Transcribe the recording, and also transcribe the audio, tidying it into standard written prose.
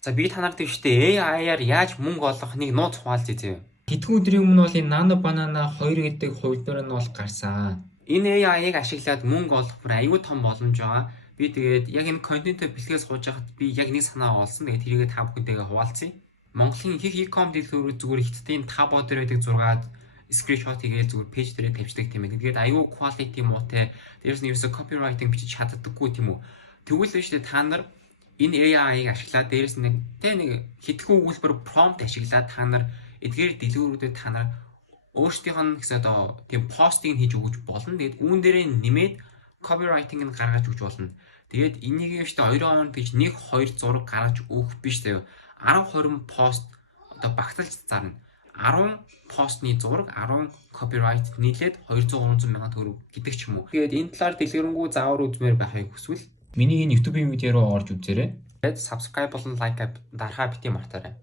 За би та нарт дэвштэй AI-аар яаж мөнгө олохныг нууц хуваалцъя зөө. Хэдхэн өдрийн өмнө бол энэ Nano Banana 2 гэдэг хувилбар нь бол гарсан. Энэ AI-ыг ашиглаад мөнгө олох бүр аюул том боломж байгаа. Би тэгээд яг энэ контентоо бэлтгэж сууж байхад би яг нэг санаа олсон. Тэгээд тэрийг та бүхэнтэйгээ хуваалцъя. Монголын их e-com дэлгүүрүүд зүгээр хятадын таба дээр байдаг 6 скриншот хийгээл зүгээр пэйж дээрээ тавьчихдаг тийм ээ. Тэгээд аюул quality муутай. Дээрс нь ерөөсө copywriting бичиж чаддаггүй тийм үү. Тэгвэл биш та нар энэ AI-ыг ашиглаад дээрс нэг хэдхэн өгүүлбэр prompt ашиглаад та нар эдгээр дэлгүүрүүдэд та нар өөрсдийнх нь гэсэн одоо тийм постыг хийж өгч болно. Тэгээд үүн дээрээ нэмээд copywriting нь гаргаж өгч болно. Тэгээд энийг өштэй 2 хоног гэж 1-2 зураг гаргаж өгөх биш заяа. 10-20 пост одоо багталж зарна. 10 постны зураг, 10 copyright нийлээд 200-300 мянган төгрөг гэдэг ч юм уу. Тэгээд энэ талаар дэлгэрэнгүй заавар үзмээр байхыг хүсвэл Миний энэ YouTube-ийн видео руу орж үзээрэй. тэгээд subscribe болон like дарахаа бити мартаарай.